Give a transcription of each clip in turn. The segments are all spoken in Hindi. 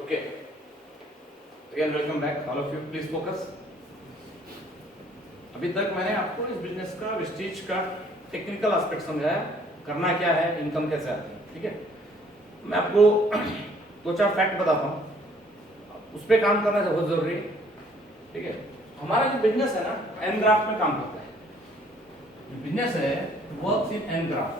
Okay. Again, welcome back, all of you. Please focus. अभी तक मैंने आपको इस बिजनेस का विस्टीज का टेक्निकल एस्पेक्ट समझाया, करना क्या है, इनकम कैसे आती है, ठीक है। मैं आपको दो चार फैक्ट बताता हूँ, उस पर काम करना बहुत जरूरी है, ठीक है। हमारा जो बिजनेस है ना, एन ग्राफ में काम करता है। जो बिजनेस है वर्क्स इन एन ग्राफ।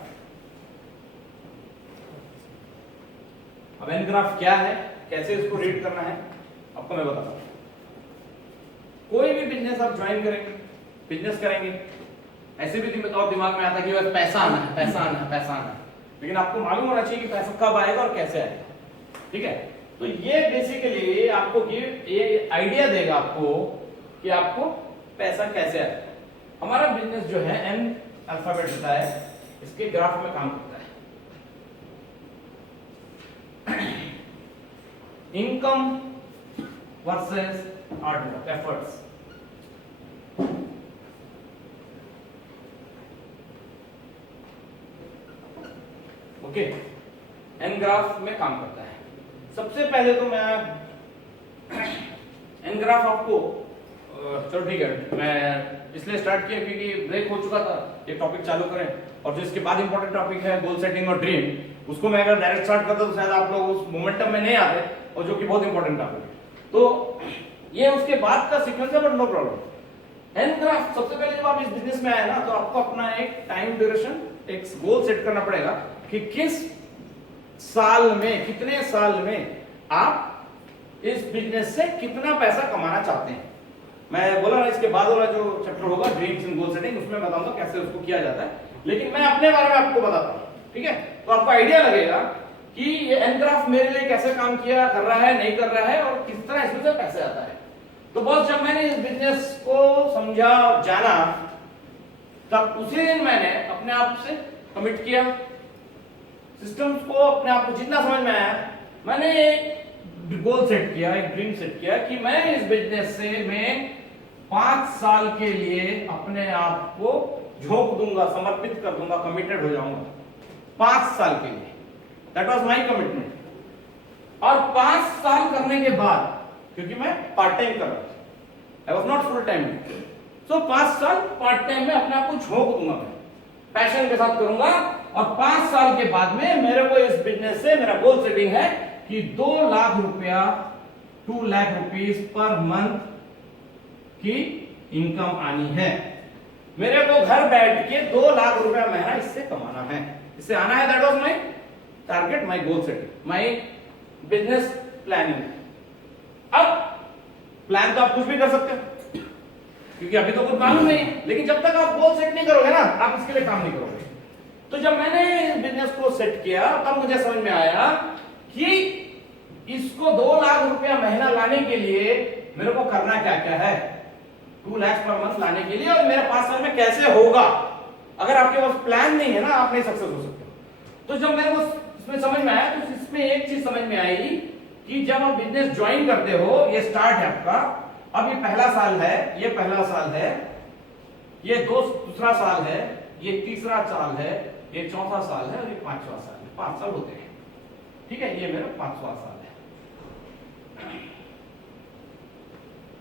अब एन ग्राफ क्या है, कैसे इसको रीड करना है, आपको मैं बताता हूँ। कोई भी बिजनेस आप ज्वाइन करेंगे, बिजनेस करेंगे, ऐसे भी दिमाग में आता है कि बस पैसा आना है, पैसा आना है, पैसा आना है, लेकिन आपको मालूम होना चाहिए कि पैसा कब आएगा और कैसे आएगा, ठीक है। तो ये बेसिकली आपको ये आइडिया देगा आपको कि आपको पैसा कैसे आएगा। हमारा बिजनेस जो है एन अल्फाबेट होता है, इसके ग्राफ में काम करता है। Income versus hard work efforts. Okay, an graph में काम करता है। सबसे पहले तो मैं एन ग्राफ आपको चलो ठीक है, मैं इसलिए स्टार्ट किया क्योंकि ब्रेक हो चुका था, ये टॉपिक चालू करें, और जो इसके बाद इंपॉर्टेंट टॉपिक है गोल सेटिंग और ड्रीम, उसको मैं अगर डायरेक्ट स्टार्ट करता तो शायद आप लोग उस मोमेंटम में नहीं आते, और जो कि बहुत इंपॉर्टेंट टॉपिक है। तो ये उसके बाद का सीक्वेंस है, but no problem. An graph सबसे पहले जब आप इस बिजनेस में आए ना, तो आपको अपना एक टाइम ड्यूरेशन, एक गोल सेट करना पड़ेगा कि किस साल में, कितने साल में आप इस बिजनेस से कितना पैसा कमाना चाहते हैं। मैं बोला ना, इसके बाद वाला जो चैप्टर होगा ड्रीम्स एंड गोल सेटिंग, उसमें बताऊंगा कैसे उसको किया जाता है, लेकिन मैं अपने बारे में आपको बताता हूं, ठीक है। तो आपको आइडिया लगेगा कि ये एन ग्राफ मेरे लिए कैसे काम किया, कर रहा है, नहीं कर रहा है, और किस तरह इसमें से पैसे आता है। तो बस जब मैंने इस बिजनेस को समझा, जाना, तब उसी दिन मैंने अपने आप से कमिट किया, सिस्टम्स को अपने आप को जितना समझ में आया, मैंने एक गोल सेट किया, एक ड्रीम सेट किया कि मैं इस बिजनेस से मैं 5 साल के लिए अपने आप को झोंक दूंगा, समर्पित कर दूंगा, कमिटेड हो जाऊंगा 5 साल के लिए। That was my commitment. और 5 साल करने के बाद, क्योंकि मैं पार्ट टाइम कर रहा था, I was not full time, so 5 साल पार्ट टाइम में अपने आप को झोंक दूंगा, मैं पैशन के साथ करूंगा। और 5 साल के बाद में मेरे को इस बिजनेस से, मेरा गोल सेटिंग है कि 2 लाख रुपया, 2 लाख रुपीस पर मंथ की इनकम आनी है। मेरे को घर बैठ के 2 लाख रुपया महीना इससे कमाना है, इससे आना है। That was my target, my goal setting, my business planning. अब प्लान तो आप कुछ भी कर सकते हो, क्योंकि अभी तो कुछ मालूम नहीं है, लेकिन जब तक आप गोल सेट नहीं करोगे ना, आप इसके लिए काम नहीं करोगे। तो जब मैंने बिजनेस को सेट किया, तब मुझे समझ में आया कि इसको 2 लाख रुपया महीना लाने के लिए मेरे को करना क्या क्या है, 2 लाख पर मंथ लाने के लिए, और मेरे 5 साल में कैसे होगा। अगर आपके पास प्लान नहीं है ना, आप नहीं सक्सेस हो सकते। तो जब मेरे को इसमें समझ में आया, तो इसमें एक चीज समझ में आई कि जब आप बिजनेस ज्वाइन करते हो, ये स्टार्ट है आपका, अब ये पहला साल है, ये पहला साल है, ये दूसरा साल है, ये तीसरा साल है, ये चौथा साल है, और ये 5वां साल है। 5 साल होते हैं, ठीक है। ये मेरा 5वां साल है।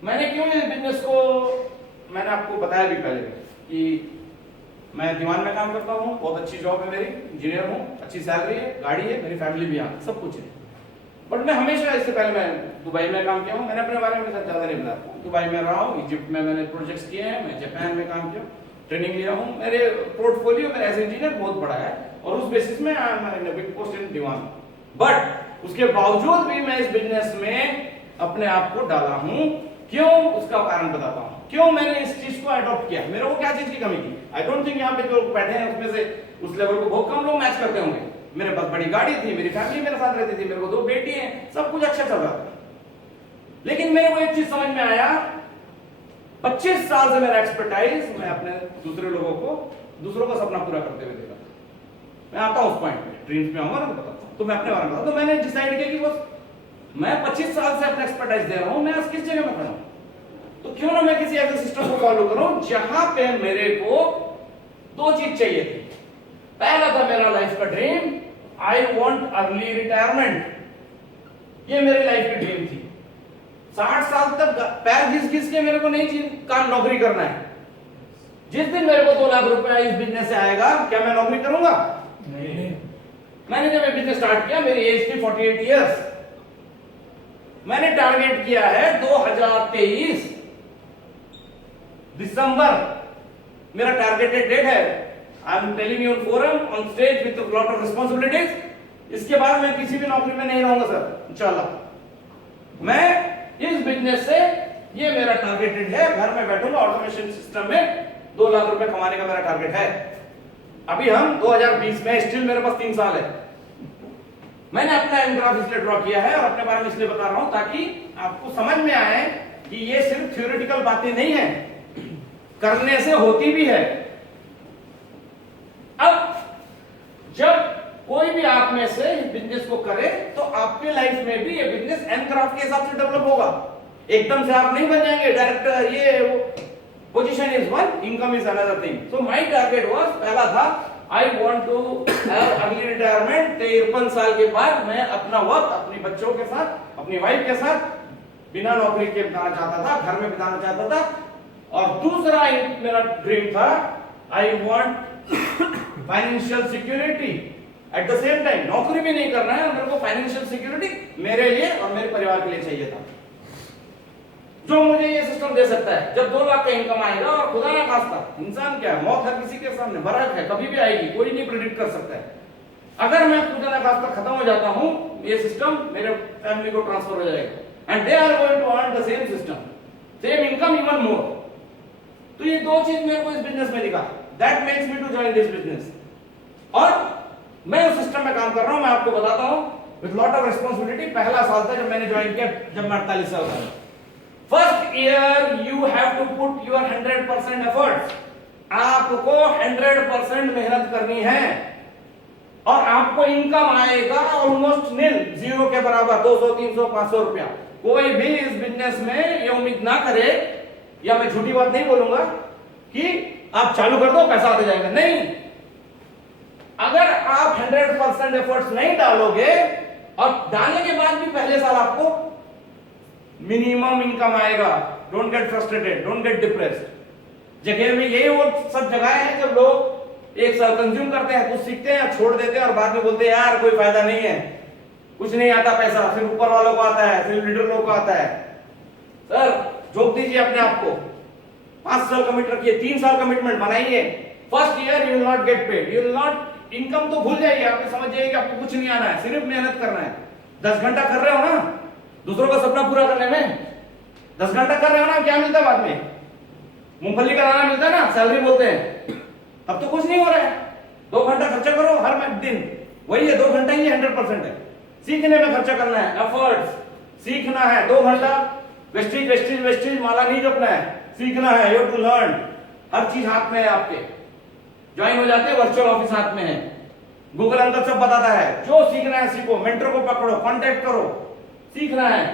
मैंने क्यों इस बिजनेस को, मैंने आपको बताया भी पहले कि मैं दीवान में काम करता हूँ, बहुत अच्छी जॉब है मेरी, इंजीनियर हूँ, अच्छी सैलरी है, गाड़ी है, मेरी फैमिली भी यहाँ, सब कुछ है। बट मैं हमेशा, इससे पहले मैं दुबई में काम किया हूँ, मैंने अपने बारे में ज्यादा नहीं बताया। दुबई में रहा हूँ, इजिप्ट में मैंने प्रोजेक्ट्स किए हैं, मैं जापान में काम किया, ट्रेनिंग लिया हूँ। मेरे पोर्टफोलियो मेरे एज इंजीनियर बहुत बड़ा है, और उस बेसिस में I am in big post in दीवान। बट उसके बावजूद भी मैं इस बिजनेस में अपने आप को डाला हूँ। क्यों, उसका कारण बताता हूँ। क्यों मैंने इस चीज को अडॉप्ट किया, मेरे को क्या चीज की कमी थी। आई डोंट थिंक यहाँ पे जो बैठे हैं उसमें से उस लेवल को बहुत कम लोग मैच करते होंगे। मेरे पास बड़ी गाड़ी थी, मेरी फैमिली मेरे साथ रहती थी, मेरे को 2 बेटी हैं, सब कुछ अच्छा चल रहा था। लेकिन मेरे को एक चीज समझ में आया, 25 साल से मेरा एक्सपर्टाइज, मैं अपने दूसरे लोगों को, दूसरों का सपना पूरा करते हुए देखा था। मैं आता हूं उस पॉइंट पे, ड्रीम्स में आऊंगा ना, बताता हूं। तो मैं अपने बारे में बताता हूं। तो मैंने डिसाइड किया कि बस मैं 25 साल से अपना एक्सपर्टाइज दे रहा हूं, मैं आज किस जगह में खड़ा हूं, तो क्यों ना मैं किसी ऐसे सिस्टम को फॉलो करूं जहां पे मेरे को 2 चीज चाहिए थी। पहला था मेरा लाइफ का dream, I want early retirement. ये मेरी लाइफ की ड्रीम थी। 60 साल तक पैर घिस घिस के मेरे को नहीं काम नौकरी करना है। जिस दिन मेरे को 2 लाख रुपया इस बिजनेस से आएगा, क्या मैं नौकरी करूंगा? नहीं। मैंने जब ये बिजनेस स्टार्ट किया, मेरी एज थी 48 इयर्स। मैंने टारगेट किया है 2023 दिसंबर मेरा टारगेटेड डेट है। I am telling you on forum, on stage with lot of responsibilities. इसके बाद मैं किसी भी नौकरी में नहीं रहूंगा सर, इंशाल्लाह। मैं इस बिजनेस से, ये मेरा टारगेटेड है, घर में बैठूंगा ऑटोमेशन सिस्टम में 2 लाख रुपए कमाने का मेरा टारगेट है। अभी हम 2020 में, स्टिल मेरे पास 3 साल है। मैंने अपना एंग्राफ इसलिए ड्रॉ किया है और अपने बारे में इसलिए बता रहा हूं ताकि आपको समझ में आए कि ये सिर्फ थ्योरेटिकल बातें नहीं है, करने से होती भी है। अब जब कोई भी आप में से बिजनेस को करे तो आपके लाइफ में भी ये बिजनेस एंग्राफ के हिसाब से डेवलप होगा। एकदम से आप नहीं बन जाएंगे डायरेक्टर, ये वो। Position is one, income is another thing. So my target was, पहला था I want to have early retirement. 53 साल के बाद मैं अपना वक्त अपने बच्चों के साथ, अपनी वाइफ के साथ बिना नौकरी के बिताना चाहता था, घर में बिताना चाहता था। और दूसरा मेरा ड्रीम था, I want financial security at the same time. नौकरी भी नहीं करना है, मेरे को फाइनेंशियल सिक्योरिटी मेरे लिए और मेरे परिवार के लिए चाहिए था, जो मुझे ये सिस्टम दे सकता है। जब 2 लाख का इनकम आएगा, और खुदा ना खास्ता, इंसान क्या है, मौत हर किसी के सामने, बरात है, कभी भी आएगी, कोई नहीं प्रेडिक्ट कर सकता है। अगर मैं खुदा ना खास्ता खत्म हो जाता हूं, ये सिस्टम मेरे फैमिली को ट्रांसफर हो जाएगा, and they are going to earn the same system, same income, even more. तो ये 2 चीज मेरे को इस बिजनेस में दिखा, that makes me to join this business. और मैं उस सिस्टम में काम कर रहा हूं, मैं आपको बताता हूं, विद लॉट ऑफ रिस्पांसिबिलिटी। पहला साल था जब मैंने ज्वाइन किया, जब मैं 48 साल का। First year you have to put your 100% efforts. आपको 100% मेहनत करनी है और आपको इनकम आएगा ऑलमोस्ट नील, 0 के बराबर, 200, 300, 500 रुपया। कोई भी इस बिजनेस में ये उम्मीद ना करे, या मैं झूठी बात नहीं बोलूंगा कि आप चालू कर दो पैसा आते जाएगा, नहीं। अगर आप 100% एफर्ट्स नहीं डालोगे, और डालने के बाद भी पहले साल आपको मिनिमम इनकम आएगा। Don't get frustrated, don't get depressed. जगह में यही वो सब जगह है जब लोग 1 साल कंज्यूम करते हैं, कुछ सीखते हैं, छोड़ देते हैं और बाद में बोलते हैं यार कोई फायदा नहीं है, कुछ नहीं आता पैसा, सिर्फ ऊपर वालों को आता है, सिर्फ लीडर लोगों को आता है। सर झोंक दीजिए अपने आप को, 5 साल कमिट रखिए, 3 साल कमिटमेंट बनाइए। First year you will not get paid, you will not, income तो भूल जाइए, आप समझ जाइए कि आपको कुछ नहीं आना है, सिर्फ मेहनत करना है। 10 घंटा कर रहे हो ना दूसरों का सपना पूरा करने में, 10 घंटा कर रहे हो ना, क्या मिलता है बाद में? मूंगफली का दाना मिलता है ना, सैलरी बोलते हैं। अब तो कुछ नहीं हो रहा है। 2 घंटा खर्चा करो हर दिन, वही है 2 घंटा ही 100% है। सीखने में खर्चा करना है, एफर्ट्स, सीखना है। 2 घंटा वेस्टेज वेस्टेज वेस्टेज माला नहीं जपना है, सीखना है। यू हैव टू लर्न, हर चीज हाथ में है आपके। ज्वाइन हो जाते हैं, वर्चुअल ऑफिस हाथ में है, गूगल अंदर सब बताता है। जो सीखना है सीखो, मेंटर को पकड़ो, कांटेक्ट करो, सीखना है।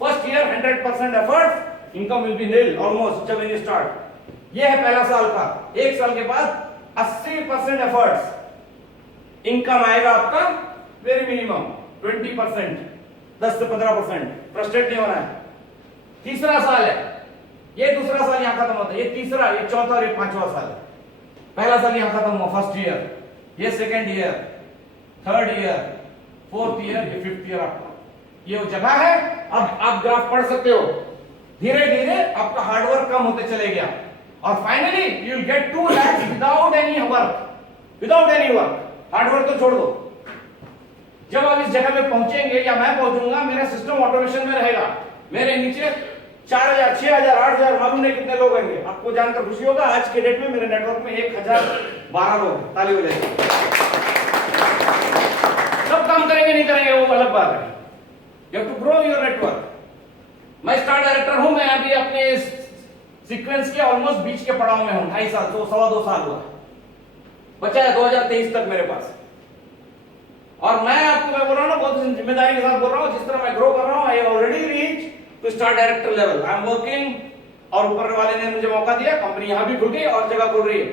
First year 100% effort, income will be nil almost जब यू स्टार्ट। ये है पहला साल का। 1 साल के बाद 80% एफर्ट्स, इनकम आएगा आपका वेरी मिनिमम 20%, 10 से 15%। फ्रस्ट्रेट नहीं होना है। तीसरा साल है, ये दूसरा साल यहां खत्म होता है, ये तीसरा, ये चौथा और ये 5वां साल है। पहला साल यहां खत्म हुआ, फर्स्ट ईयर, ये second year, third year, fourth year, ये 5th ईयर आपका। ये वो जगह है। अब आप ग्राफ पढ़ सकते हो, धीरे धीरे आपका हार्डवर्क कम होते चले गया, और finally you will get 2 lakh without any work, without any work. Hard work तो छोड़ दो। जब आप इस जगह पे पहुंचेंगे, या मैं पहुंचूंगा, मेरा सिस्टम ऑटोमेशन में रहेगा, मेरे नीचे 4000, 6000, 8000, मालूम नहीं कितने लोग होंगे। आपको जानकर खुशी होगा, आज के डेट में मेरे नेटवर्क में 1012 लोग। ताली हो जाएगी। सब काम करेंगे नहीं करेंगे वो अलग बात है। You have to grow your network. मैं स्टार डायरेक्टर हूं, मैं अभी अपने सीक्वेंस के ऑलमोस्ट बीच के पड़ाव में हूं, 2.5 साल, तो 2.25 साल हुआ, बचा है 2023 तक मेरे पास। और मैं आपको, मैं बोल रहा हूं ना, बहुत जिम्मेदारी के साथ बोल रहा हूं, जिस तरह मैं ग्रो कर रहा हूं, I have already reach to star director level. I am working, और ऊपर वाले ने मुझे मौका दिया, कंपनी यहां भी खुल गई और जगह खुल रही है,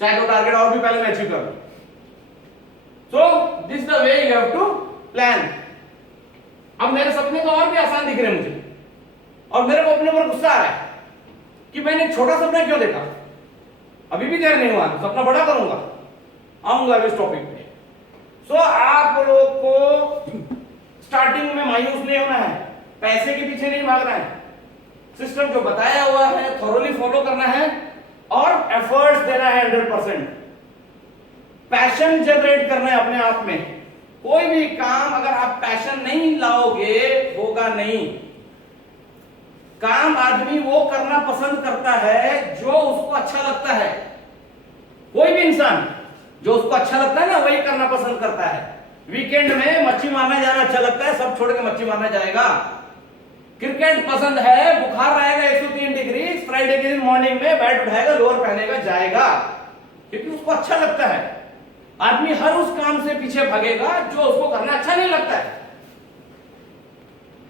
चाहे तो टारगेट और भी पहले मैं अचीव करूं। So this the way you have to plan. अब मेरे सपने तो और भी आसान दिख रहे हैं मुझे, और मेरे को अपने ऊपर गुस्सा आ रहा है कि मैंने एक छोटा सपना क्यों देखा। अभी भी देर नहीं हुआ, सपना बड़ा करूंगा, आऊंगा इस टॉपिक पे। सो आप लोग को स्टार्टिंग में मायूस नहीं होना है, पैसे के पीछे नहीं भागना है, सिस्टम जो बताया हुआ है थोरोली फॉलो करना है और एफर्ट्स देना है 100%। पैशन जनरेट करना है अपने आप में। कोई भी काम अगर आप पैशन नहीं लाओगे होगा नहीं। काम आदमी वो करना पसंद करता है जो उसको अच्छा लगता है। कोई भी इंसान जो उसको अच्छा लगता है ना वही करना पसंद करता है। वीकेंड में मच्छी मारने जाना अच्छा लगता है, सब छोड़ के मच्छी मारने जाएगा। क्रिकेट पसंद है, बुखार रहेगा 103 डिग्री, फ्राइडे के दिन मॉर्निंग में बैट उठाएगा, लोअर पहनेगा, जाएगा, क्योंकि उसको अच्छा लगता है। आदमी हर उस काम से पीछे भागेगा जो उसको करना अच्छा नहीं लगता है।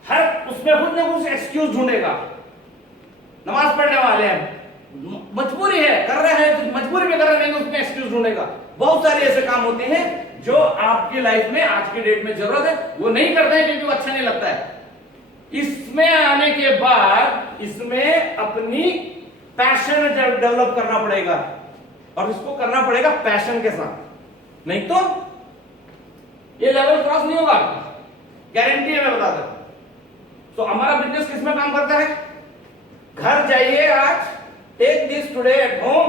हर उसमें कुछ ना कुछ एक्सक्यूज ढूंढेगा। नमाज पढ़ने वाले हैं, मजबूरी है, कर रहे हैं तो मजबूरी में कर रहे हैं, उसमें एक्सक्यूज ढूंढेगा। बहुत सारे ऐसे काम होते हैं जो आपकी लाइफ में आज की डेट में जरूरत है, वो नहीं करते हैं क्योंकि वो अच्छा नहीं लगता है। इसमें आने के बाद इसमें अपनी पैशन डेवलप करना पड़ेगा, और इसको करना पड़ेगा पैशन के साथ, नहीं तो ये लेवल क्रॉस नहीं होगा, गारंटी है, मैं बताता हूं। तो हमारा बिजनेस किसमें काम करता है? घर जाइए आज, take this today at home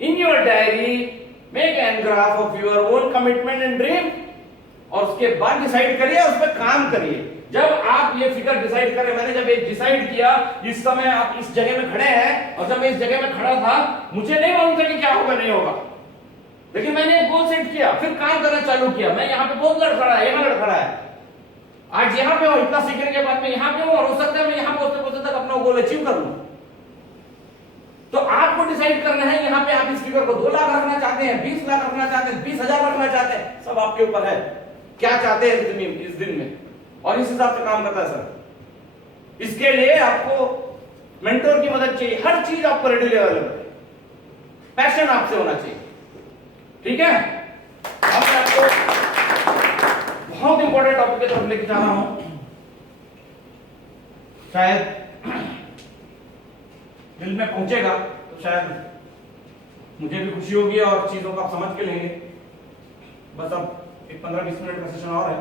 in your diary, make an graph of your own commitment and dream, और उसके बाद डिसाइड करिए, उस पर काम करिए। जब आप ये फिगर डिसाइड करें, मैंने जब एक डिसाइड किया, इस समय आप इस जगह में खड़े हैं, और जब मैं इस जगह में खड़ा था मुझे नहीं मालूम था कि क्या होगा नहीं होगा, लेकिन मैंने एक गोल सेट किया, फिर काम करना चालू किया। मैं यहाँ पे बहुत लड़ खड़ा है, यहाँ लड़ खड़ा है, आज यहाँ पे हूं, इतना सीखने के बाद मैं यहाँ पे हूं, और हो सकता है मैं यहाँ पहुंचते पहुंचते तक अपना गोल अचीव कर लूं। तो आपको डिसाइड करना है, यहाँ पे आप इस फिगर को 2 लाख रखना चाहते हैं, 20 लाख रखना चाहते हैं, 20,000 रखना चाहते हैं, सब आपके ऊपर है, क्या चाहते हैं इस दिन में, और इस हिसाब से काम करता है सर। इसके लिए आपको मेंटोर की मदद चाहिए, हर चीज आपको रेडी अवेलेबल है, पैशन आपसे होना चाहिए, ठीक है। अब मैं आपको बहुत इंपॉर्टेंट टॉपिक की तरफ लेके जा रहा हूं, शायद दिल में पहुंचेगा तो शायद मुझे भी खुशी होगी और चीजों को आप समझ के लेंगे। बस अब एक 15-20 मिनट का सेशन और है।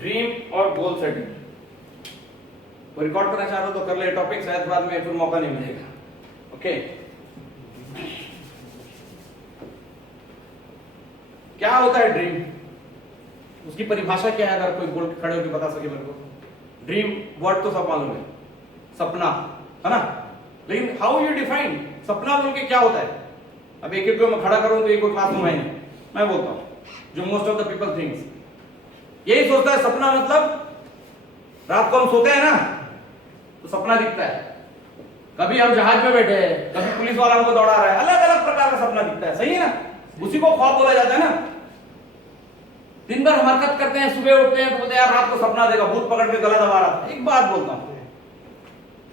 ड्रीम और गोल सेटिंग वो रिकॉर्ड करना चाह रहे हो तो कर ले टॉपिक, शायद बाद में फिर मौका नहीं मिलेगा। ओके, क्या होता है ड्रीम, उसकी परिभाषा क्या है? अगर कोई बोल के खड़े होकर बता सके मेरे को। ड्रीम वर्ड तो सब मालूम है, सपना है ना, लेकिन हाउ यू डिफाइन सपना बोल के क्या होता है? अब एक एक को मैं खड़ा करूं तो एक क्लासरूम है नहीं, मैं बोलता हूं जो most of the people thinks यही सोचता है सपना मतलब रात को हम सोते हैं ना तो सपना दिखता है, कभी हम जहाज में बैठे हैं, कभी पुलिस वाला हमको दौड़ा रहा है, अलग अलग प्रकार का सपना दिखता है, सही है ना, उसी को ख्वाब बोला जाता है ना। दिन भर हम हरकत करते हैं, सुबह उठते हैं तो बोलते हैं यार रात को सपना देखा, भूत पकड़ के गला दबा रहा था। एक बात बोलता हूं,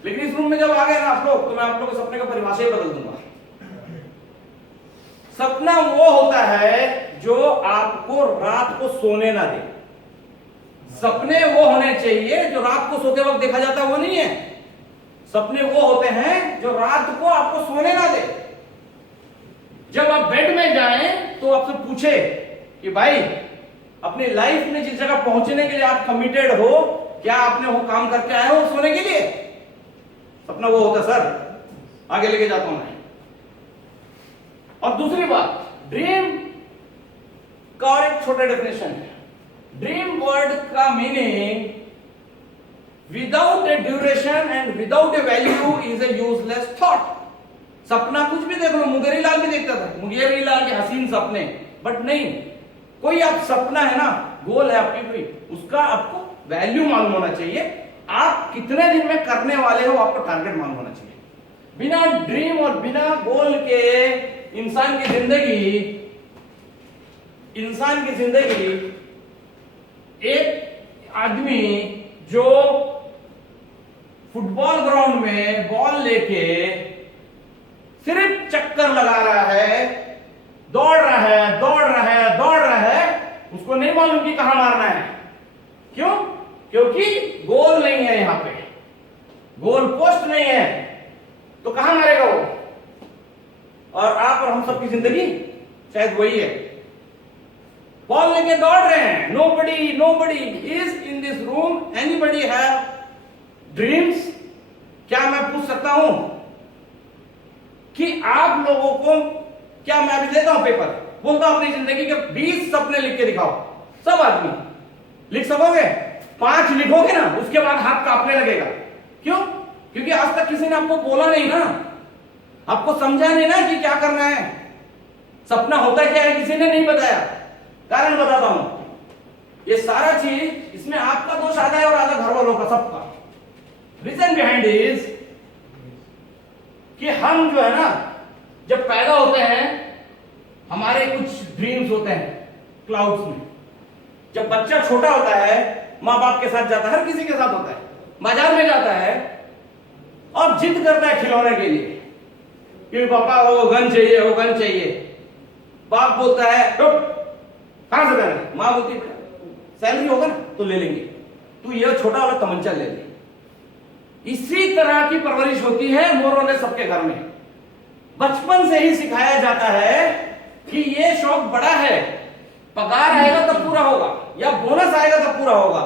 लेकिन इस रूम में जब आ गए ना आप लोग, तो मैं आप लोग को सपने का परिभाषा ही बदल दूंगा। सपना वो होता है जो आपको रात को सोने ना दे। सपने वो होने चाहिए जो रात को सोते वक्त देखा जाता है, वो नहीं है। सपने वो होते हैं जो रात को आपको सोने ना दे। जब आप बेड में जाएं तो आपसे पूछे कि भाई अपनी लाइफ में जिस जगह पहुंचने के लिए आप कमिटेड हो, क्या आपने वो काम करके आए हो सोने के लिए? सपना वो होता है सर, आगे लेके जाता हूं मैं। और दूसरी बात, ड्रीम का और एक छोटा डेफिनेशन है। ड्रीम वर्ड का meaning without A duration and without A value is a useless thought. सपना कुछ भी देख लो, मुंगेरी लाल भी देखता था, मुंगेरी लाल के हसीन सपने, बट नहीं, कोई आप सपना है ना, गोल है आपकी कोई, उसका आपको वैल्यू मालूम होना चाहिए। आप कितने दिन में करने वाले हो आपको टारगेट मालूम होना चाहिए। बिना ड्रीम और बिना गोल के इंसान की जिंदगी एक आदमी जो फुटबॉल ग्राउंड में बॉल लेके सिर्फ चक्कर लगा रहा है, दौड़ रहा है, उसको नहीं मालूम कि कहां मारना है। क्यों? क्योंकि गोल नहीं है, यहां पे गोल पोस्ट नहीं है, तो कहां मारेगा वो? और आप और हम सबकी जिंदगी शायद वही है। बॉल लेके दौड़ रहे हैं। Nobody is in this room. Anybody have dreams? क्या मैं पूछ सकता हूं कि आप लोगों को, क्या मैं अभी देता हूं पेपर, बोलता हूं अपनी जिंदगी के 20 सपने लिख के दिखाओ, सब आदमी लिख सकोगे? 5 लिखोगे ना, उसके बाद हाथ कांपने लगेगा। क्यों? क्योंकि आज तक किसी ने आपको बोला नहीं ना, आपको समझा नहीं ना कि क्या करना है, सपना होता क्या है, किसी ने नहीं बताया। कारण बताता हूं, ये सारा चीज, इसमें आपका दोष आधा है और आधा घर वालों का, सबका। रीजन बिहाइंड इज कि हम जो है ना, जब पैदा होते हैं हमारे कुछ ड्रीम्स होते हैं क्लाउड्स में। जब बच्चा छोटा होता है, माँ बाप के साथ जाता है, हर किसी के साथ होता है, बाजार में जाता है और जिद करता है खिलौने के लिए कि पापा वो गन चाहिए। बाप बोलता है कहां से देना? माँ बोलती है सैलरी होगा ना तो ले लेंगे, तू ये छोटा वाला तमंचा ले ले। इसी तरह की परवरिश होती है मोरों ने सबके घर में। बचपन से ही सिखाया जाता है कि ये शौक बड़ा है, पगार आएगा तब पूरा होगा या बोनस आएगा तब पूरा होगा।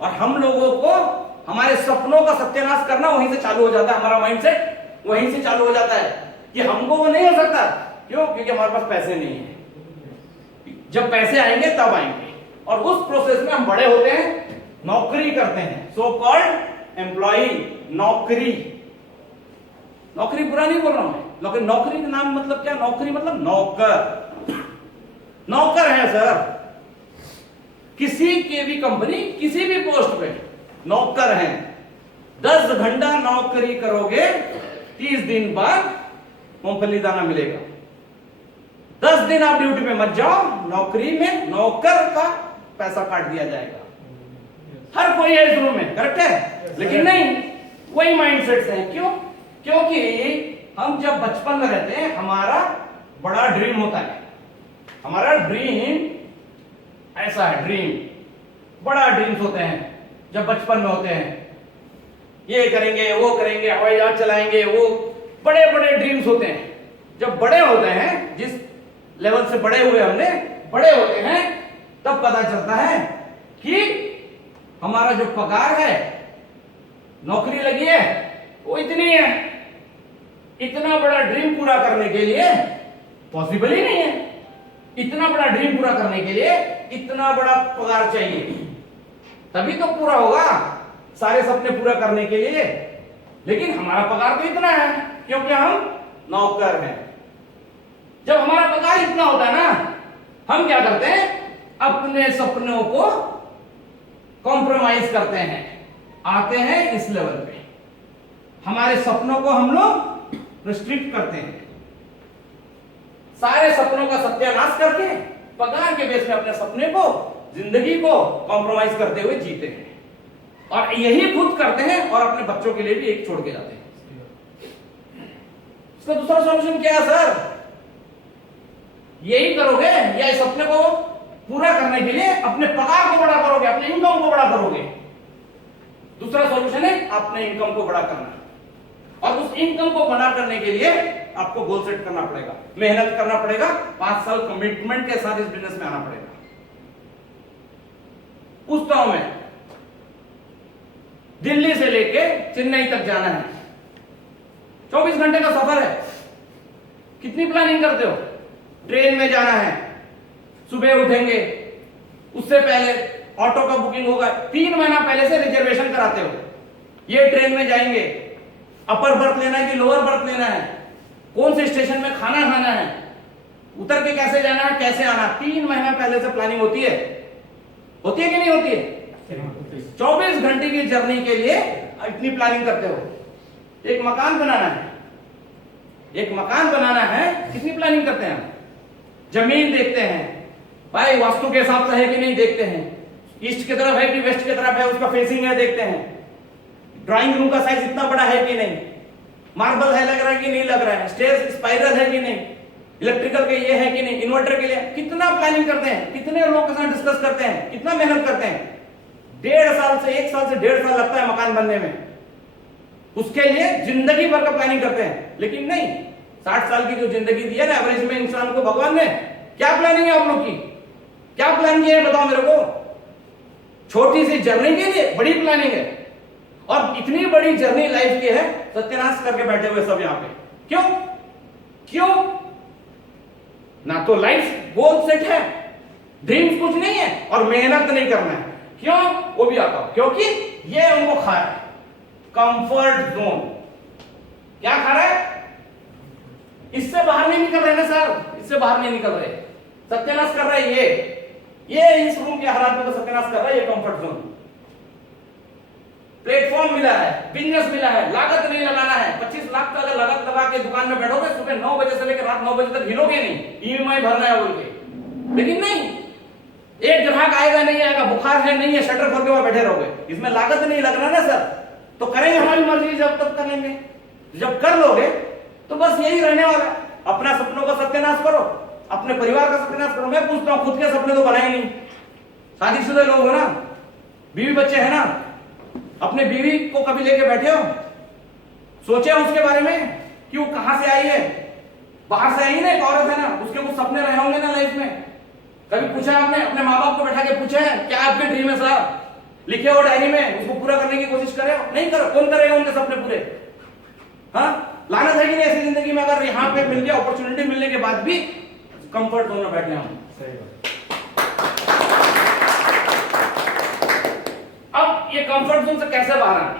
और हम लोगों को हमारे सपनों का सत्यानाश करना वहीं से चालू हो जाता है, हमारा माइंडसेट वहीं से चालू हो जाता है कि हमको वो नहीं हो सकता। क्यों? क्योंकि हमारे पास पैसे नहीं है। जब पैसे आएंगे तब आएंगे, और उस प्रोसेस में हम बड़े होते हैं, नौकरी करते हैं, सो कॉल्ड एम्प्लॉय। नौकरी बुरा नहीं बोल रहा हूं मैं, लेकिन नौकरी का नाम मतलब क्या? नौकरी मतलब नौकर है सर। किसी के भी कंपनी, किसी भी पोस्ट पे नौकर हैं। 10 घंटा नौकरी करोगे, 30 दिन बाद मूंगफली दाना मिलेगा। 10 दिन आप ड्यूटी पे मत जाओ, नौकरी में नौकर का पैसा काट दिया जाएगा। हर कोई है इस रूम में, करेक्ट है? लेकिन नहीं, वही माइंडसेट है। क्यों? क्योंकि हम जब बचपन में रहते हैं, हमारा बड़ा ड्रीम होता है। हमारा ड्रीम ऐसा है, बड़ा ड्रीम्स होते हैं जब बचपन में होते हैं। ये करेंगे, वो करेंगे, हवाई जहाज चलाएंगे, वो बड़े बड़े ड्रीम्स होते हैं। जब बड़े होते हैं, जिस लेवल से बड़े होते हैं, तब पता चलता है कि हमारा जो पगार है, नौकरी लगी है, वो इतनी है। इतना बड़ा ड्रीम पूरा करने के लिए पॉसिबल ही नहीं है। इतना बड़ा ड्रीम पूरा करने के लिए इतना बड़ा पगार चाहिए, तभी तो पूरा होगा सारे सपने पूरा करने के लिए। लेकिन हमारा पगार तो इतना है क्योंकि हम नौकर हैं। जब हमारा पगार इतना होता है ना, हम क्या करते हैं? अपने सपनों को कॉम्प्रोमाइज करते हैं। आते हैं इस लेवल पे, हमारे सपनों को हम लोग रिस्ट्रिक्ट करते हैं। सारे सपनों का सत्यानाश करके पगार के बेस में अपने सपने को, जिंदगी को कॉम्प्रोमाइज करते हुए जीते हैं। और यही खुद करते हैं और अपने बच्चों के लिए भी एक छोड़ के जाते हैं। इसका दूसरा सॉल्यूशन क्या है सर? यही करोगे या इस सपने को पूरा करने के लिए अपने पगार को बड़ा करोगे, अपने इनकम को बड़ा करोगे? दूसरा सॉल्यूशन है अपने इनकम को बड़ा करना। और उस इनकम को बड़ा करने के लिए आपको गोल सेट करना पड़ेगा, मेहनत करना पड़ेगा, 5 साल कमिटमेंट के साथ इस बिजनेस में आना पड़ेगा। पूछता हूं मैं, दिल्ली से लेके चेन्नई तक जाना है, 24 घंटे का सफर है। कितनी प्लानिंग करते हो? ट्रेन में जाना है, सुबह उठेंगे, उससे पहले ऑटो का बुकिंग होगा, 3 महीना पहले से रिजर्वेशन कराते हो। ये ट्रेन में जाएंगे, अपर बर्थ लेना है कि लोअर बर्थ लेना है, कौन से स्टेशन में खाना खाना है, उतर के कैसे जाना है, कैसे आना, 3 महीना पहले से प्लानिंग होती है कि नहीं होती है? 24 घंटे की जर्नी के लिए इतनी प्लानिंग करते हो। एक मकान बनाना है, एक मकान बनाना है, कितनी प्लानिंग करते हैं हम? जमीन देखते हैं भाई, वास्तु के हिसाब से है कि नहीं देखते हैं, ईस्ट की तरफ है कि वेस्ट की तरफ है, उसका फेसिंग है देखते हैं, ड्राइंग रूम का साइज इतना बड़ा है कि नहीं, मार्बल है लग रहा है कि नहीं लग रहा है, स्टेयर्स स्पाइरल है कि नहीं, इलेक्ट्रिकल के ये है कि नहीं, इन्वर्टर के लिए कितना प्लानिंग करते हैं, कितने लोग के साथ डिस्कस करते हैं, कितना मेहनत करते हैं। 1.5 साल से 1 साल से 1.5 साल लगता है मकान बनने में, उसके लिए जिंदगी भर का प्लानिंग करते हैं। लेकिन नहीं, 60 साल की जो जिंदगी दी है ना एवरेज में इंसान को भगवान ने, क्या प्लानिंग है आप लोग की? क्या प्लान किया है बताओ मेरे को? छोटी सी जर्नी के लिए बड़ी प्लानिंग है, और इतनी बड़ी जर्नी लाइफ की है, सत्यानाश करके बैठे हुए सब यहां पे। क्यों? क्यों? ना तो लाइफ गोल सेट है, ड्रीम्स कुछ नहीं है, और मेहनत नहीं करना है। क्यों? वो भी आता हूं, क्योंकि ये उनको खा रहा है कंफर्ट जोन। क्या खा रहा है? इससे बाहर नहीं निकल रहे ना सर, इससे बाहर नहीं निकल रहे, सत्यानाश कर रहा है ये इस रूम के हर आदमी को सत्यानाश कर रहा है ये कंफर्ट जोन। प्लेटफॉर्म मिला है, बिजनेस मिला है, लागत नहीं लगाना है। 25 लाख का अगर लागत लगा के दुकान में बैठोगे, सुबह 9 बजे से लेकर रात 9 बजे तक हिलोगे नहीं, ईएमआई भरना है बोल के। लेकिन नहीं, एक ग्राहक आएगा नहीं आएगा, बुखार है नहीं है, शटर खोल के वहां बैठे रहोगे, इसमें लागत नहीं लगना ना सर। तो करेंगे हमारी मर्जी, जब तक कर लेंगे, जब कर लोगे तो बस यही रहने वाला है। अपना सपनों का सत्यानाश करो, अपने परिवार का सत्यानाश करो। मैं पूछता हूं, खुद के सपने तो बनाए नहीं, शादीशुदा लोग हो ना, बीवी बच्चे हैं ना, अपने बीवी को कभी लेके बैठे हो, सोचे उसके बारे में कि वो कहां से आई है? बाहर से आई ना, एक औरत है ना, उसके कुछ सपने रहे होंगे ना लाइफ में। कभी पूछा आपने अपने माँ बाप को बैठा के पूछा है क्या आपके ड्रीम है साहब? लिखे हो डायरी में, उसको पूरा करने की कोशिश करे हो? नहीं करो, कौन करेगा उनके सपने पूरे? हाँ, लानत है कि नहीं ऐसी जिंदगी में? अगर यहाँ पे मिल गया अपॉर्चुनिटी मिलने के बाद भी कंफर्ट जोन में बैठे हम। सही बात। अब ये कंफर्ट जोन से कैसे बाहर आना,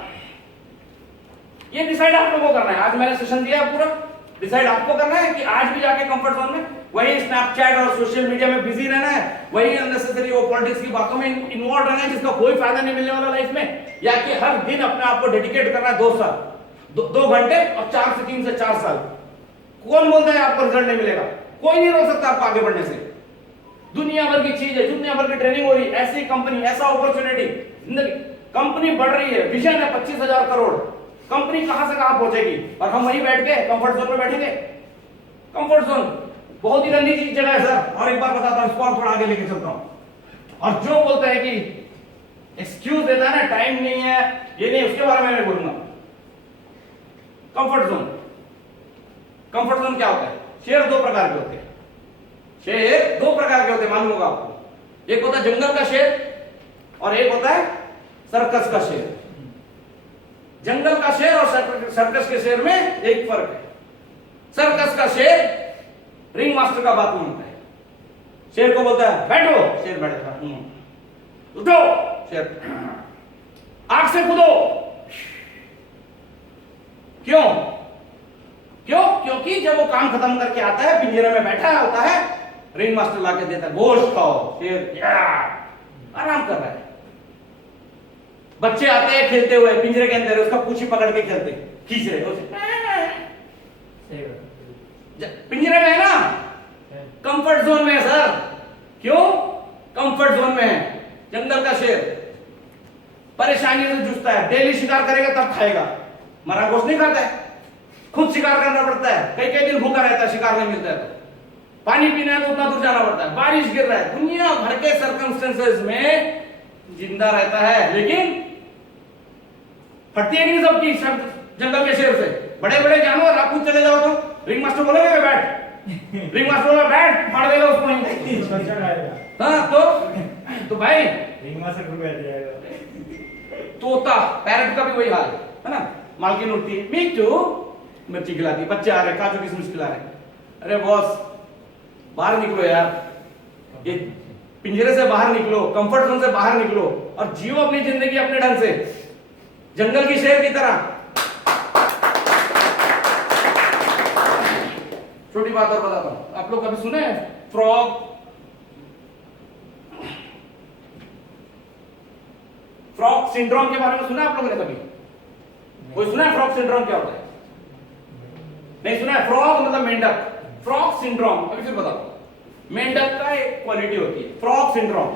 ये डिसाइड आप लोगों को करना है। आज मैंने सेशन दिया है, पूरा डिसाइड आपको करना है कि आज भी जाके कंफर्ट जोन में वही स्नैपचैट और सोशल मीडिया में बिजी रहना है, वही अननेसेसरी वो पॉलिटिक्स की बातों में इन्वॉल्व रहना है जिसका कोई फायदा नहीं मिलने वाला लाइफ में, या कि हर दिन अपने आप को डेडिकेट करना है 2 साल, 2 घंटे और 4 से 3 से 4 साल। कौन बोलता है आपको रिजल्ट नहीं मिलेगा? कोई नहीं रोक सकता आपको आगे बढ़ने से। दुनिया भर की चीज है, दुनिया भर की ट्रेनिंग हो रही है, ऐसी कंपनी, ऐसा अपॉर्चुनिटी, जिंदगी कंपनी बढ़ रही है, विजन है 25,000 करोड़, कंपनी कहां से कहां पहुंचेगी, और हम वहीं बैठ के कंफर्ट जोन में बैठेंगे। कंफर्ट जोन बहुत ही गंदी चीज जगह है सर। और एक बार बताता हूं, इसको और थोड़ा आगे लेके चलता हूं। और जो बोलता है कि एक्सक्यूज देता है ना, टाइम नहीं है, ये नहीं, उसके बारे में मैं बोलूंगा। कंफर्ट जोन, कंफर्ट जोन क्या होता है? शेर 2 प्रकार के होते हैं, शेर 2 प्रकार के होते हैं, मालूम होगा आपको। एक होता है जंगल का शेर और एक होता है सर्कस का शेर। जंगल का शेर और सर्कस के शेर में एक फर्क है। सर्कस का शेर रिंग मास्टर का बात मानता है, शेर को बोलता है बैठो, शेर बैठेगा, उठो, शेर आग से कूदो। क्यों? क्यों? क्योंकि जब वो काम खत्म करके आता है, पिंजरे में बैठा होता है, रिंग मास्टर लाके देता है, गोश्त खाओ, शेर आराम कर रहा है। बच्चे आते हैं खेलते हुए पिंजरे के अंदर, उसका पूंछ पकड़ के खेलते, खींच रहे पिंजरे में है ना, कंफर्ट जोन में है सर। क्यों कंफर्ट जोन में है? जंगल का शेर परेशानी से जूझता है, डेली शिकार करेगा तब खाएगा, मरा गोश्त नहीं खाता है, खुद शिकार करना पड़ता है, कई कई दिन भूखा रहता है, शिकार नहीं मिलता है तो पानी पीना है तो उतना दूर जाना पड़ता है, बारिश गिर रहा है, दुनिया भर के सर्कमस्टेंसेस में जिंदा रहता है। लेकिन फटती है कि नहीं सबकी जंगल के शेर से? बड़े बड़े जानवर आप खुद चले जाओ तो रिंग मास्टर बोलेगा बैठ, रिंग मास्टर बोला बैठ, फाड़ देगा उसको नहीं। हाँ तो भाई रिंग मास्टर को बैठ जाएगा। तोता पैरट का भी वही हाल है ना, मालकिन उठती है मीठू मिर्ची खिलाती, बच्चे आ रहे काजू किशमिश खिला रहे, अरे बॉस बाहर निकलो यार, ये पिंजरे से बाहर निकलो, कंफर्ट जोन से बाहर निकलो और जियो अपनी जिंदगी अपने ढंग से, जंगल की शेर की तरह। छोटी बात और बताता हूं, आप लोग कभी सुने फ्रॉग सिंड्रोम के बारे में सुना आप लोगों ने कभी? कोई सुना है फ्रॉग सिंड्रोम क्या होता है? नहीं सुना है? फ्रॉग मतलब मेंढक, फ्रॉग सिंड्रोम। अभी फिर बताओ, मेंढक का एक क्वालिटी होती है फ्रॉग सिंड्रोम।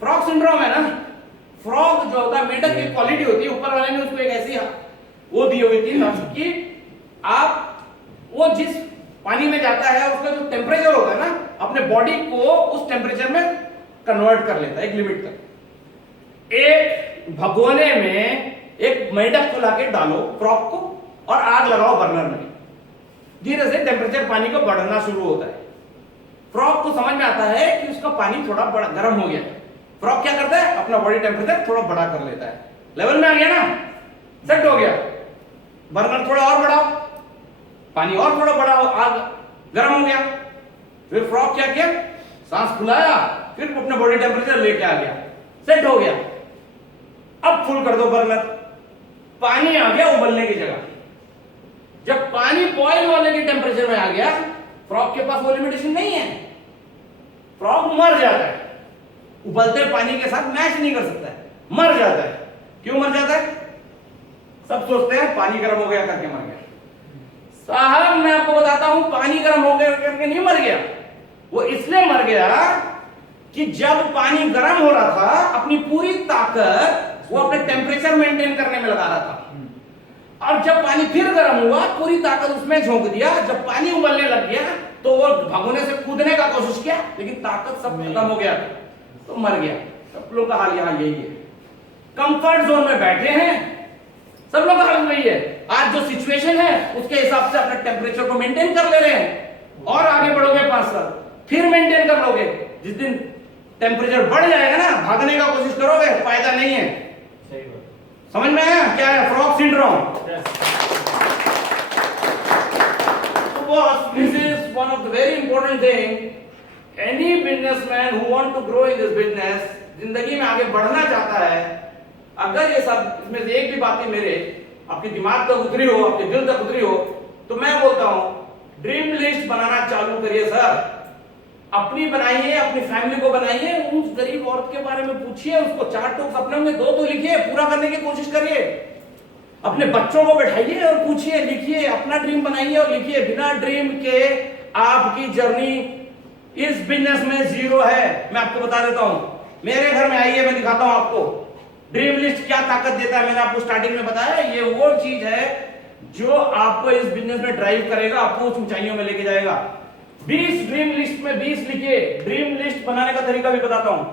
फ्रॉग सिंड्रोम है ना, फ्रॉग जो होता है मेंढक की क्वालिटी होती है, ऊपर वाले ने उसको एक ऐसी वो दी हुई थी कि आप वो जिस पानी में जाता है उसका जो टेम्परेचर होता है ना, अपने बॉडी को उस टेम्परेचर में कन्वर्ट कर लेता है एक लिमिट तक। एक भगोने में एक मेंढक को लाके डालो फ्रॉग को और आग लगाओ बर्नर में, धीरे से टेम्परेचर पानी का बढ़ना शुरू होता है। फ्रॉग को समझ में आता है कि उसका पानी थोड़ा बड़ा गर्म हो गया। फ्रॉग क्या करता है, अपना बॉडी टेम्परेचर थोड़ा बड़ा कर लेता है, लेवल में आ गया ना, सेट हो गया। बर्नर थोड़ा और बढ़ाओ, पानी और थोड़ा बड़ा हो, आग गर्म हो गया। फिर फ्रॉग क्या किया, सांस फुलाया, फिर अपना बॉडी टेम्परेचर लेके आ गया, सेट हो गया। अब फुल कर दो बर्नर, पानी आ गया उबलने की जगह। जब पानी बॉयल होने के टेम्परेचर में आ गया, फ्रॉग के पास वो लिमिटेशन नहीं है, फ्रॉग मर जाता है, उबलते पानी के साथ मैच नहीं कर सकता है, मर जाता है। क्यों मर जाता है? सब सोचते हैं पानी गर्म हो गया करके मर गया। साहब मैं आपको बताता हूं, पानी गर्म हो गया करके नहीं मर गया। वो इसलिए मर गया कि जब पानी गर्म हो रहा था, अपनी पूरी ताकत वो अपने टेम्परेचर मेंटेन करने में लगा रहा था, और जब पानी फिर गर्म हुआ, पूरी ताकत उसमें झोंक दिया। जब पानी उबलने लग गया तो वो भगोने से कूदने का कोशिश किया, लेकिन ताकत सब खत्म हो गया तो मर गया। सब लोग का हाल यहां यही है, कंफर्ट जोन में बैठे हैं, सब लोग का हाल वही है। आज जो सिचुएशन है उसके हिसाब से अपने टेम्परेचर को मेंटेन कर ले रहे हैं, और आगे बढ़ोगे 5 साल फिर मेंटेन कर लोगे। जिस दिन टेम्परेचर बढ़ जाएगा ना, भागने का कोशिश करोगे, फायदा नहीं है। सही बात, समझ में आया क्या है frog syndrome? This is one of the very important thing. Any businessman who want to grow in this business, जिंदगी में आगे बढ़ना चाहता है, अगर ये सब इसमें से एक भी बातें मेरे आपके दिमाग तक उतरी हो, आपके दिल तक उतरी हो, तो मैं बोलता हूं ड्रीम लिस्ट बनाना चालू करिए सर। अपनी बनाइए, अपनी फैमिली को बनाइए, उस गरीब औरत के बारे में पूछिए, उसको 4 टूक सपने में 2 तो लिखिए, पूरा करने की कोशिश करिए। अपने बच्चों को बैठाइए और पूछिए, लिखिए, अपना ड्रीम बनाइए और लिखिए। बिना ड्रीम के आपकी जर्नी इस बिजनेस में जीरो है। मैं आपको बता देता हूं, मेरे घर में आइए, मैं दिखाता हूं आपको ड्रीम लिस्ट क्या ताकत देता है। मैंने आपको स्टार्टिंग में बताया, ये वो चीज है जो आपको इस बिजनेस में ड्राइव करेगा, आपको उस ऊंचाइयों में लेके जाएगा। 20 ड्रीम लिस्ट में 20 लिखिए। ड्रीम लिस्ट बनाने का तरीका भी बताता हूं।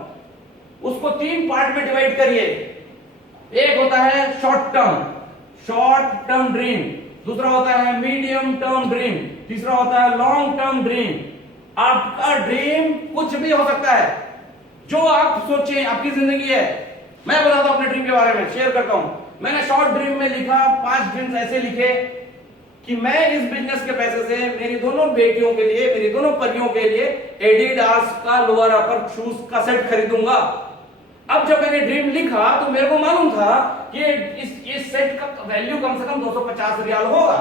उसको 3 पार्ट में डिवाइड करिए। एक होता है शॉर्ट टर्म ड्रीम, दूसरा होता है मीडियम टर्म ड्रीम, तीसरा होता है लॉन्ग टर्म ड्रीम। आपका ड्रीम कुछ भी हो सकता है, जो आप सोचें, आपकी जिंदगी है। मैं बताता हूं अपने ड्रीम के बारे में, शेयर करता हूं। मैंने शॉर्ट ड्रीम में लिखा, 5 ड्रीम्स ऐसे लिखे कि मैं इस बिजनेस के पैसे से मेरी दोनों बेटियों के लिए, मेरी दोनों परियों के लिए एडिडास का लोअर अपर शूज का सेट खरीदूंगा। अब जब मैंने ड्रीम लिखा तो मेरे को मालूम था कि इस सेट का वैल्यू कम से कम 250 रियाल होगा।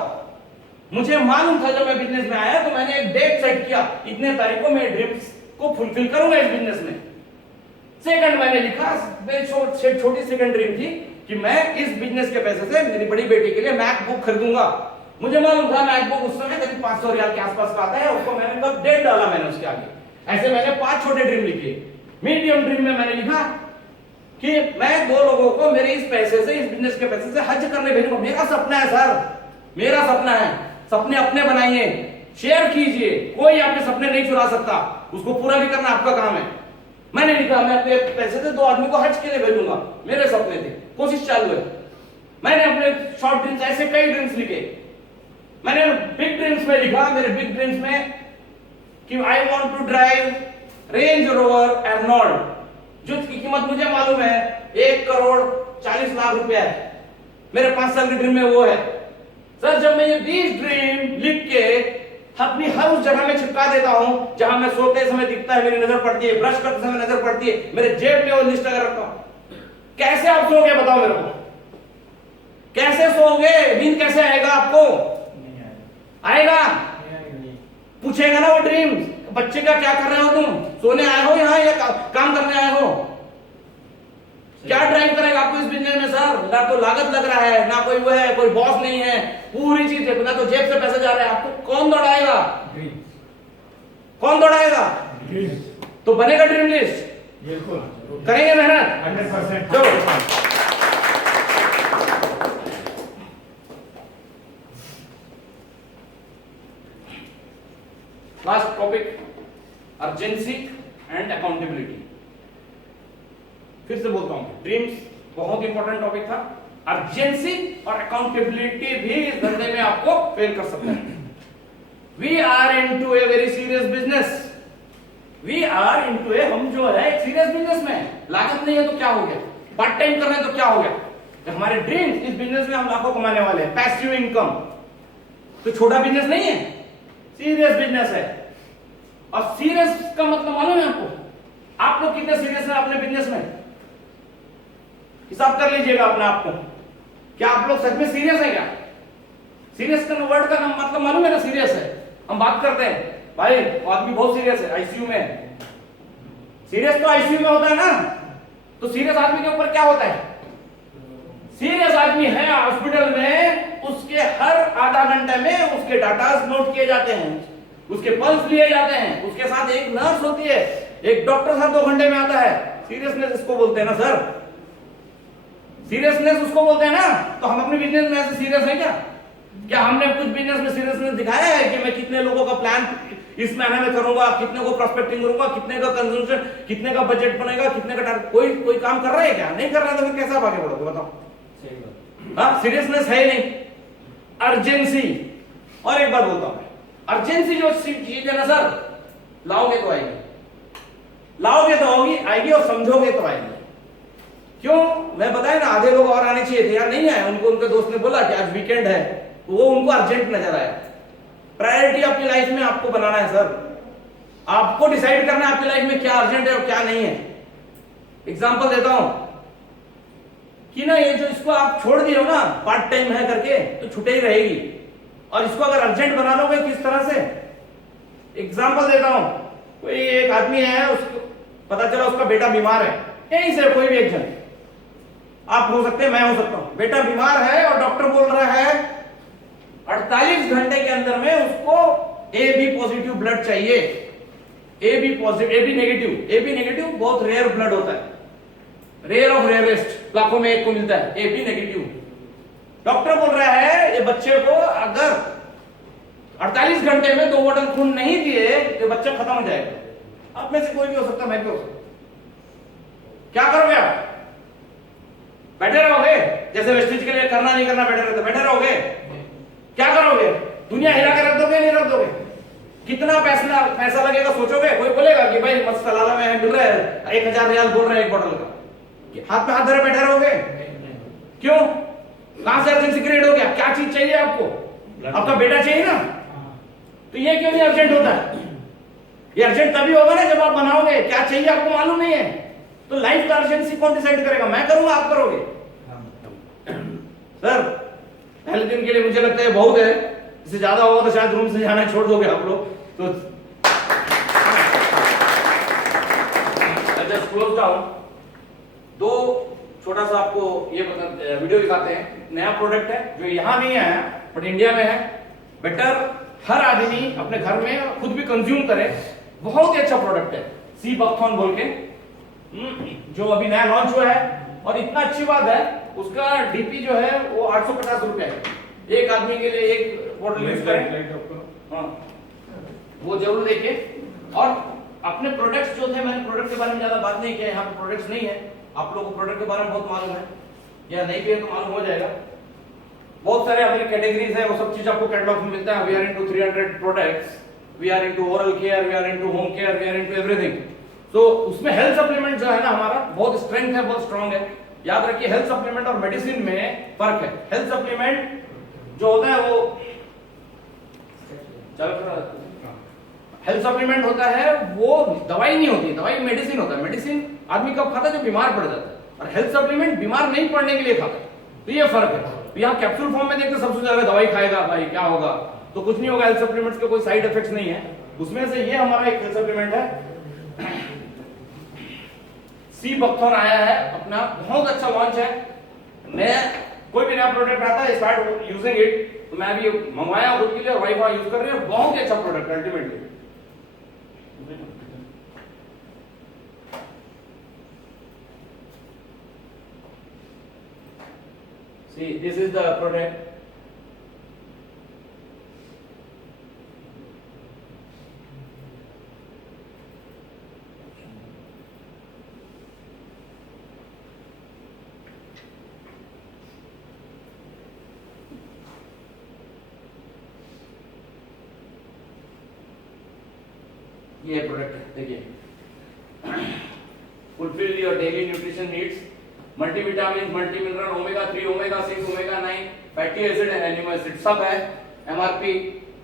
मुझे मालूम था, जब मैं बिजनेस में आया तो मैंने एक डेट सेट किया, इतने तारीख को मैं ड्रीम्स को फुलफिल करूंगा इस बिजनेस में। सेकंड मैंने लिखा, मेरी छोटी सेकंड ड्रीम थी कि मैं इस बिजनेस के पैसे से मेरी बड़ी बेटी के लिए मैकबुक खरीदूंगा। मुझे मालूम था मैकबुक उस समय करीब 500 रियाल के आसपास का आता है, उसको मैंने कब डेट डाला मैंने उसके आगे। ऐसे मैंने 5 छोटे ड्रीम लिखे। मीडियम ड्रीम में मैंने लिखा कि मैं 2 लोगों को मेरे इस पैसे से, इस बिजनेस के पैसे से हज करने भेजूंगा। मेरा सपना है सर, मेरा सपना है। सपने अपने बनाइए, शेयर कीजिए, कोई आपके सपने नहीं चुरा सकता, उसको पूरा भी करना आपका काम है। मैंने लिखा मैं अपने पैसे से 2 आदमी को हज के लिए भेजूंगा, मेरे सपने थे, कोशिश चालू है। मैंने अपने शॉर्ट ड्रीम्स, ऐसे कई ड्रीम्स लिखे। मैंने बिग ड्रीम्स में लिखा, मेरे बिग ड्रीम्स में कि I want to drive Range Rover एर्नोल्ड, जिसकी कीमत मुझे मालूम है 1,40,00,000 रुपया है। मेरे 5 साल के ड्रीम में वो है। सर जब मैं ये 20 ड्रीम लिख के अपनी हर उस जगह में चिपका देता हूं जहां मैं सोते समय दिखता है, मेरी नजर पड़ती है, ब्रश करते समय नजर पड़ती है, मेरे जेब में वो लिस्ट अगर रखता हूं, कैसे आप सोओगे बताओ मेरे को? कैसे सोओगे? नींद कैसे आएगा आपको? आएगा? पूछेगा ना वो ड्रीम, बच्चे का क्या कर रहे हो तुम? सोने आए हो यहाँ या काम करने आए हो? क्या ड्राइव करेगा आपको इस बिजनेस में सर? ना तो लागत लग रहा है, ना कोई वो है, कोई बॉस नहीं है, पूरी चीज है, ना तो जेब से पैसे जा रहे हैं, आपको कौन दौड़ाएगा? कौन दौड़ाएगा? तो बनेगा ड्रीम लिस्ट, करेंगे मेहनत 100%। चलो last topic, urgency and accountability. फिर से बोलता हूं, ड्रीम्स बहुत इंपॉर्टेंट टॉपिक था, अर्जेंसी और अकाउंटेबिलिटी भी इस धंधे में आपको फेल कर सकते हैं। We are into a very serious business, we are into a, हम जो है एक सीरियस बिजनेस में, लागत नहीं है तो क्या हो गया, पार्ट टाइम कर रहे हैं तो क्या हो गया, तो हमारे ड्रीम्स, इस बिजनेस में हम लाखों कमाने वाले हैं, पैसिव इनकम, तो छोटा बिजनेस नहीं है, सीरियस बिजनेस है। और सीरियस का मतलब मालूम है आपको? आप लोग कितने सीरियस हैं अपने बिजनेस में? हिसाब कर लीजिएगा अपने आप को, क्या आप लोग सच में सीरियस है? क्या सीरियस का वर्ड का मतलब मालूम है ना? सीरियस है, हम बात करते हैं भाई आदमी बहुत सीरियस है, आईसीयू में है, सीरियस तो आईसीयू में होता है ना, तो सीरियस आदमी के ऊपर क्या होता है? सीरियस आदमी है हॉस्पिटल में, उसके हर आधा घंटे में उसके डाटा नोट किए जाते हैं, उसके पल्स लिए जाते हैं, उसके साथ एक नर्स होती है, एक डॉक्टर साहब 2 घंटे में आता है। सीरियसनेस इसको बोलते हैं ना सर, सीरियसनेस उसको बोलते हैं ना। तो हम अपने बिजनेस में ऐसे सीरियस हैं क्या? क्या हमने कुछ बिजनेस में सीरियसनेस दिखाया है कि मैं कितने लोगों का प्लान इस महीने में करूंगा, कितने को प्रोस्पेक्टिंग करूंगा, कितने का कंजम्पशन, कितने का बजट बनेगा, कितने का टारगेट? कोई काम कर रहा है क्या? नहीं कर रहा है, तो फिर कैसे आप आगे बढ़ोगे बताओ? हाँ, सीरियसनेस है ही नहीं, अर्जेंसी। और एक बात बोलता हूं, अर्जेंसी जो चीज है ना सर, लाओगे तो आएगी, लाओगे तो होगी, आएगी, और समझोगे तो आएगी। क्यों? मैं बताया ना, आधे लोग और आने चाहिए थे यार, नहीं आए, उनको उनके दोस्त ने बोला कि आज वीकेंड है, वो उनको अर्जेंट नजर आया। प्रायोरिटी अपनी लाइफ में आपको बनाना है सर, आपको डिसाइड करना है आपकी लाइफ में क्या अर्जेंट है और क्या नहीं है। एग्जांपल देता हूं कि ना, ये जो इसको आप छोड़ दिए हो ना पार्ट टाइम है करके, तो छुटे ही रहेगी, और इसको अगर अर्जेंट बना लोगे किस तरह से? एग्जांपल देता हूं, कोई एक आदमी है, उसको पता चला उसका बेटा बीमार है, यहीं से कोई भी एक जन, आप हो सकते हैं, मैं हो सकता हूं, बेटा बीमार है और डॉक्टर बोल रहा है 48 घंटे के अंदर में उसको ए बी पॉजिटिव ब्लड चाहिए, A B positive, A B negative. A B negative बहुत रेयर ब्लड होता है, रेयर ऑफ रेयरेस्ट, लाखों में एक को मिलता है ए बी नेगेटिव। डॉक्टर बोल रहा है ये बच्चे को अगर 48 घंटे में 2 बॉटल खून नहीं दिए तो बच्चा खत्म हो जाएगा। आप में से कोई भी हो सकता, मैं भी हो सकता, क्या करोगे आप? बैठे रहोगे? जैसे वेस्टेज के लिए करना नहीं करना बैठे रहते, बैठे रहोगे? क्या करोगे? दुनिया हिला के रख दोगे, नहीं रख दोगे? कितना पैसा लगेगा सोचोगे? कोई बोलेगा कि भाई मस्त सलाला में मिल रहा है, 1000 रियाल बोल रहे हैं एक बोतल का, हाथ पे हाथ धरे बैठे रहोगे? क्यों? कहां से अर्जेंसी क्रिएट हो गया? क्या चीज चाहिए आपको? आपका बेटा चाहिए ना, तो ये क्यों नहीं अर्जेंट होता है? ये अर्जेंट तभी होगा ना जब आप बनाओगे, क्या चाहिए आपको मालूम नहीं है, तो लाइफ का अर्जेंसी कौन डिसाइड करेगा? मैं करूंगा, आप करोगे? सर पहले दिन के लिए मुझे लगता है बहुत है, इससे ज्यादा होगा तो शायद रूम से जाना छोड़ दोगे आप लोग। तो जस्ट क्लोज डाउन। 2 छोटा सा आपको ये वीडियो दिखाते हैं, नया प्रोडक्ट है जो यहां नहीं है बट इंडिया में है, बेटर हर आदमी अपने घर में खुद भी कंज्यूम करे, बहुत ही अच्छा प्रोडक्ट है, सी बकथॉन बोल के, जो अभी नया लॉन्च हुआ है। और इतना अच्छी बात है, उसका डीपी जो है वो 850 रुपए है, एक आदमी के लिए एक बोतल यूज करें, हाँ वो जरूर लेके। और अपने प्रोडक्ट्स जो थे, मैंने प्रोडक्ट के बारे में ज्यादा बात नहीं किया, यहाँ पे प्रोडक्ट्स नहीं है, आप लोगों को प्रोडक्ट के बारे में बहुत मालूम है, या नहीं भी है तो मालूम हो जाएगा। बहुत सारे हमारी कैटेगरीज है, वो सब चीज आपको कैटलॉग में मिलता है। We are into 300 products, we are into oral care, we are into home care, we are into everything. तो उसमें हेल्थ सप्लीमेंट जो है ना हमारा बहुत स्ट्रेंथ है, बहुत स्ट्रांग है। याद रखिए, हेल्थ सप्लीमेंट और मेडिसिन में फर्क है। हेल्थ सप्लीमेंट जो होता है वो हेल्थ सप्लीमेंट होता है, वो दवाई नहीं होती, दवाई मेडिसिन होता है। मेडिसिन आदमी कब खाता है? जब बीमार पड़ जाता है, और हेल्थ सप्लीमेंट बीमार नहीं पड़ने के लिए खाता है। तो ये फर्क है। तो यहाँ कैप्सूल फॉर्म में देखते सबसे ज्यादा दवाई खाएगा भाई क्या होगा, तो कुछ नहीं होगा। हेल्थ सप्लीमेंट्स के कोई साइड इफेक्ट्स नहीं है। उसमें से ये हमारा एक हेल्थ सप्लीमेंट है सी बकथॉर्न आया है अपना, बहुत अच्छा लॉन्च है। मैं कोई भी नया प्रोडक्ट आता है स्टार्ट यूजिंग इट, तो मैं अभी मंगवाया खुद के लिए, वाईफाई यूज कर रहे हैं, बहुत ही अच्छा प्रोडक्ट है ultimately. See, this is the product. ये प्रोडक्ट देखिए, fulfil your daily nutrition needs, multivitamin, multi mineral, omega 3, omega 6, omega 9, fatty acid and amino acid सब है। एमआरपी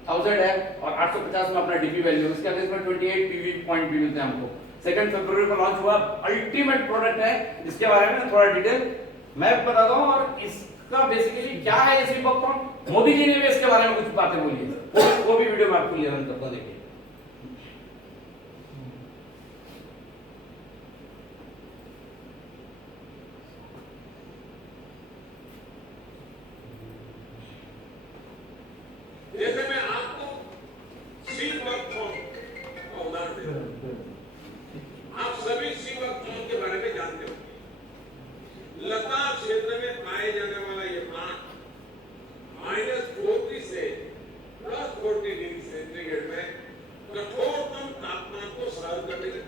1000 है और 850 में अपना डीपी वैल्यू, उसके अगेंस्ट में 28 पीवी पॉइंट भी मिलते हैं हमको। 2 फरवरी को लॉन्च हुआ, अल्टीमेट प्रोडक्ट है। इसके बारे में थोड़ा डिटेल मैं बताता हूं, और इसका बेसिकली क्या है ये सी बकथॉर्न, मोदी जी ने भी इसके बारे में कुछ बातें बोली है, वो भी वीडियो में आपको क्लियर करता हूं, देखिए। जैसे मैं आपको सी बकथॉर्न का उदाहरण देता हूं। आप सभी सी बकथॉर्न के बारे में जानते हो। लद्दाख क्षेत्र में पाए जाने वाला ये प्लांट -40 से +40 डिग्री सेंटीग्रेड में कठोरतम तापमान को सहन करने के